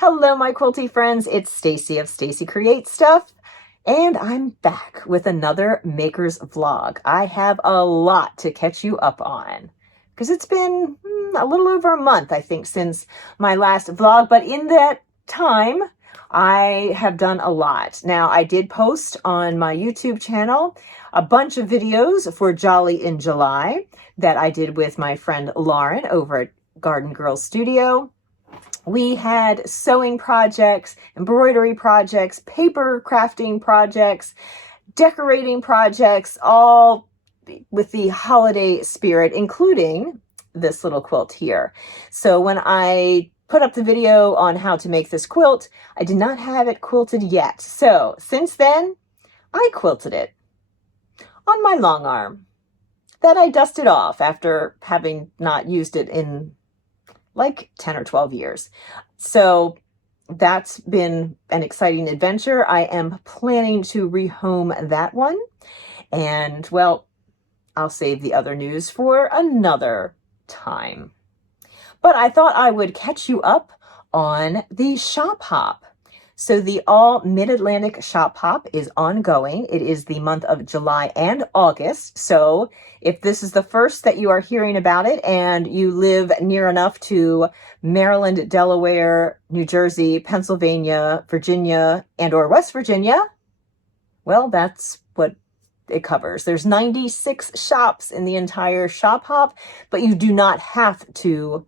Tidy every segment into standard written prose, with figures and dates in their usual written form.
Hello, my quilty friends. It's Stacy of Stacy Creates Stuff, and I'm back with another Maker's Vlog. I have a lot to catch you up on because it's been a little over a month, I think, since my last vlog, but in that time, I have done a lot. Now, I did post on my YouTube channel a bunch of videos for Jolly in July that I did with my friend Lauren over at Garden Girls Studio. We had sewing projects, embroidery projects, paper crafting projects, decorating projects, all with the holiday spirit, including this little quilt here. So when I put up the video on how to make this quilt, I did not have it quilted yet. So since then, I quilted it on my long arm that I dusted off after having not used it in like 10 or 12 years. So that's been an exciting adventure. I am planning to rehome that one. And well, I'll save the other news for another time. But I thought I would catch you up on the shop hop. So the All Mid-Atlantic Shop Hop is ongoing. It is the month of July and August. So if this is the first that you are hearing about it and you live near enough to Maryland, Delaware, New Jersey, Pennsylvania, Virginia, and or West Virginia, well, that's what it covers. There's 96 shops in the entire shop hop, but you do not have to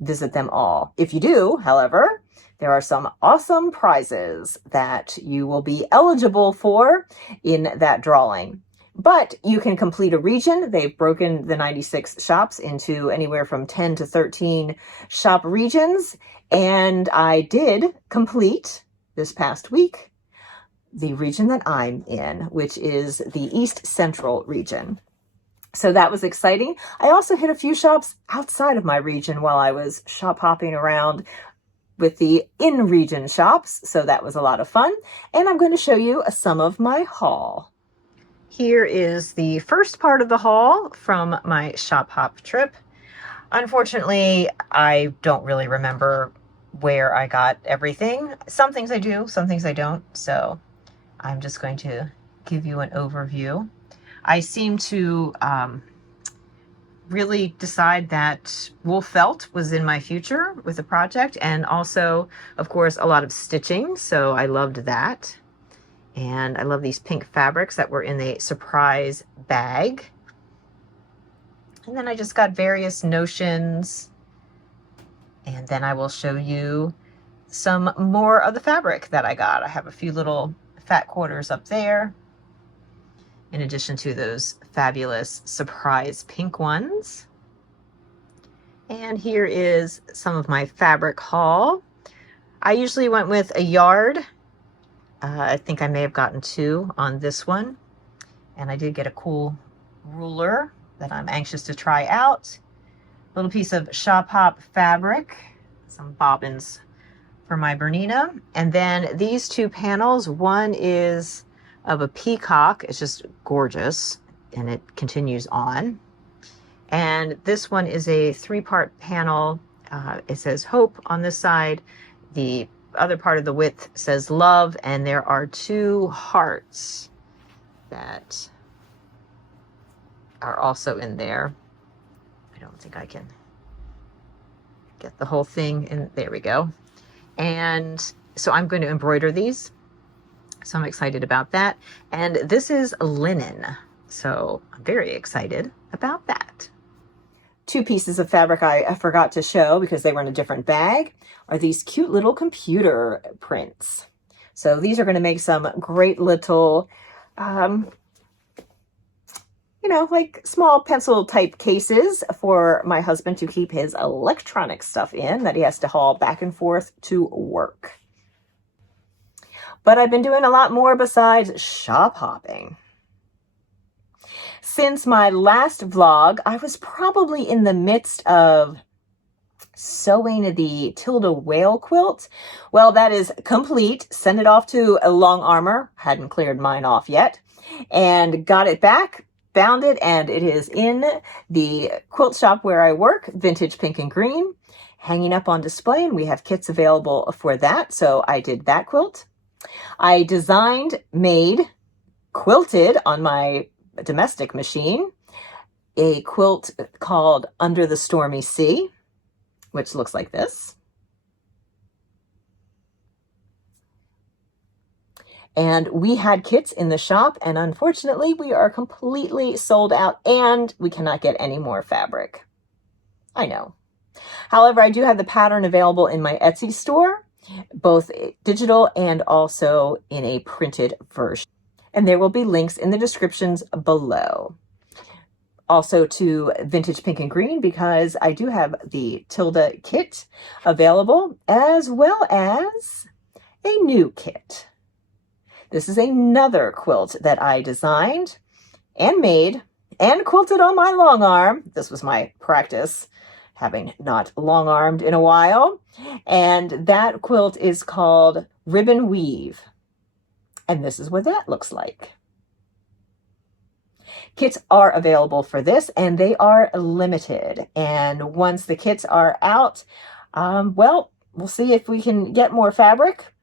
visit them all. If you do, however, there are some awesome prizes that you will be eligible for in that drawing. But you can complete a region. They've broken the 96 shops into anywhere from 10 to 13 shop regions. And I did complete this past week the region that I'm in, which is the East Central region. So that was exciting. I also hit a few shops outside of my region while I was shop hopping around with the in-region shops, so that was a lot of fun. And I'm going to show you some of my haul. Here is the first part of the haul from my shop hop trip. Unfortunately, I don't really remember where I got everything. Some things I do, some things I don't, so I'm just going to give you an overview. I seem to really decide that wool felt was in my future with the project, and also, of course, a lot of stitching, so I loved that. And I love these pink fabrics that were in the surprise bag. And then I just got various notions, and then I will show you some more of the fabric that I got. I have a few little fat quarters up there, in addition to those fabulous surprise pink ones. And here is some of my fabric haul. I usually went with a yard. I think I may have gotten 2 on this one. And I did get a cool ruler that I'm anxious to try out. A little piece of shop hop fabric, some bobbins for my Bernina. And then these 2 panels, one is of a peacock. It's just gorgeous, and it continues on. And this one is a 3-part panel. It says hope on this side. The other part of the width says love, and there are 2 hearts that are also in there. I don't think I can get the whole thing in. There we go. And so I'm going to embroider these. So I'm excited about that. And this is linen. So I'm very excited about that. 2 pieces of fabric I forgot to show because they were in a different bag are these cute little computer prints. So these are going to make some great little, like small pencil type cases for my husband to keep his electronic stuff in that he has to haul back and forth to work. But I've been doing a lot more besides shop hopping. Since my last vlog, I was probably in the midst of sewing the Tilda whale quilt. Well, that is complete. Sent it off to a Long Armor. Hadn't cleared mine off yet. And got it back, found it, and it is in the quilt shop where I work, Vintage Pink and Green. hanging up on display, and we have kits available for that. So I did that quilt. I designed, made, quilted on my domestic machine a quilt called Under the Stormy Sea, which looks like this. And we had kits in the shop, and unfortunately we are completely sold out and we cannot get any more fabric. I know. However, I do have the pattern available in my Etsy store, both digital and also in a printed version. And there will be links in the descriptions below. Also to Vintage Pink and Green, because I do have the Tilda kit available, as well as a new kit. This is another quilt that I designed and made and quilted on my long arm. This was my practice, having not long armed in a while. And that quilt is called Ribbon Weave. And this is what that looks like. Kits are available for this, and they are limited. And once the kits are out, well, we'll see if we can get more fabric.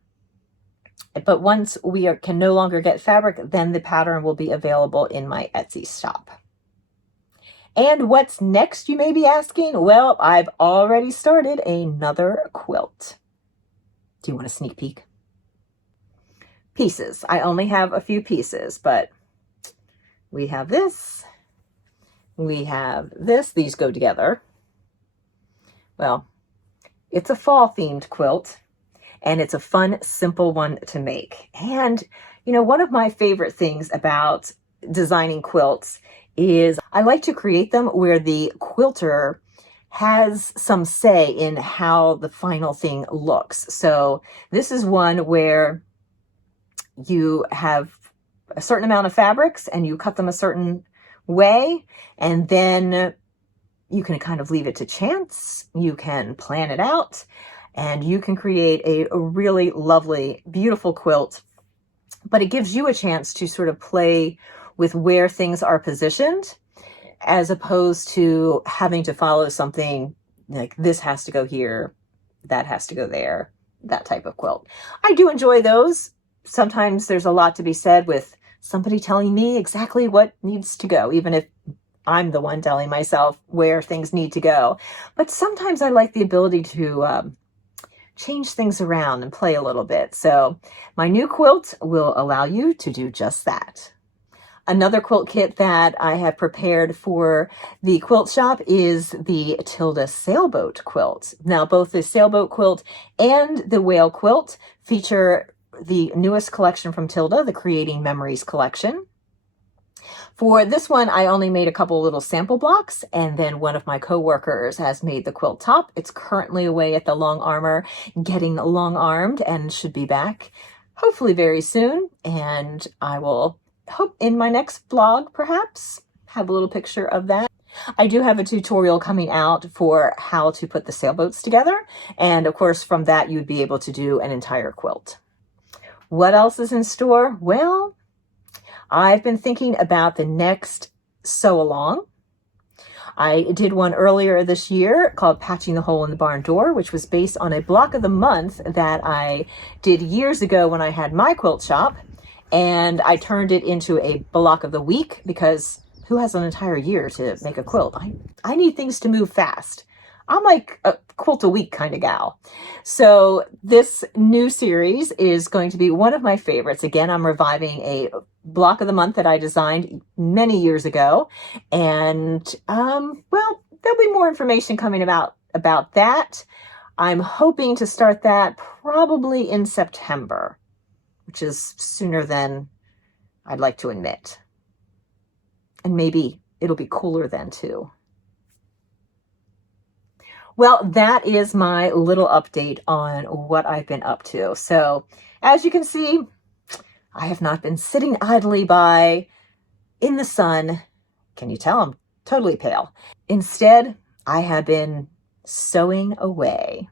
But once we can no longer get fabric, then the pattern will be available in my Etsy shop. And what's next, you may be asking? Well, I've already started another quilt. Do you want a sneak peek? Pieces. I only have a few pieces, but we have this. We have this. These go together. Well, it's a fall-themed quilt. And it's a fun, simple one to make. And, you know, one of my favorite things about designing quilts is I like to create them where the quilter has some say in how the final thing looks. So this is one where you have a certain amount of fabrics and you cut them a certain way, and then you can kind of leave it to chance. You can plan it out. And you can create a really lovely, beautiful quilt, but it gives you a chance to sort of play with where things are positioned, as opposed to having to follow something like this has to go here, that has to go there, that type of quilt. I do enjoy those. Sometimes there's a lot to be said with somebody telling me exactly what needs to go, even if I'm the one telling myself where things need to go. But sometimes I like the ability to change things around and play a little bit. So my new quilt will allow you to do just that. Another quilt kit that I have prepared for the quilt shop is the Tilda sailboat quilt. Now, both the sailboat quilt and the whale quilt feature the newest collection from Tilda, the Creating Memories collection. For this one, I only made a couple little sample blocks, and then one of my coworkers has made the quilt top. It's currently away at the Long Armor, getting long-armed, and should be back hopefully very soon. And I will hope in my next vlog, perhaps, have a little picture of that. I do have a tutorial coming out for how to put the sailboats together. And of course, from that, you'd be able to do an entire quilt. What else is in store? Well, I've been thinking about the next sew along. I did one earlier this year called Patching the Hole in the Barn Door, which was based on a block of the month that I did years ago when I had my quilt shop. And I turned it into a block of the week, because who has an entire year to make a quilt? I need things to move fast. I'm like a quilt a week kind of gal. So this new series is going to be one of my favorites. Again, I'm reviving a block of the month that I designed many years ago. And, well, there'll be more information coming about that. I'm hoping to start that probably in September, which is sooner than I'd like to admit. And maybe it'll be cooler then too. Well, that is my little update on what I've been up to. So as you can see, I have not been sitting idly by in the sun. Can you tell I'm totally pale? Instead, I have been sewing away.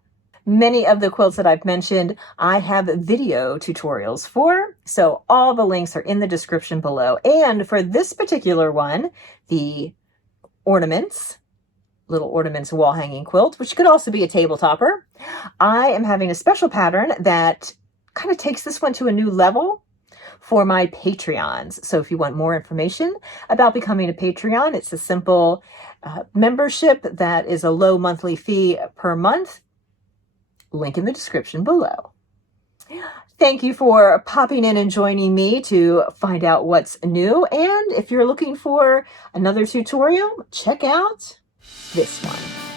Many of the quilts that I've mentioned, I have video tutorials for, so all the links are in the description below. And for this particular one, the ornaments, little ornaments wall hanging quilt, which could also be a table topper. I am having a special pattern that kind of takes this one to a new level for my Patreons. So if you want more information about becoming a Patreon, it's a simple membership that is a low monthly fee per month. Link in the description below. Thank you for popping in and joining me to find out what's new. And if you're looking for another tutorial, check out this one.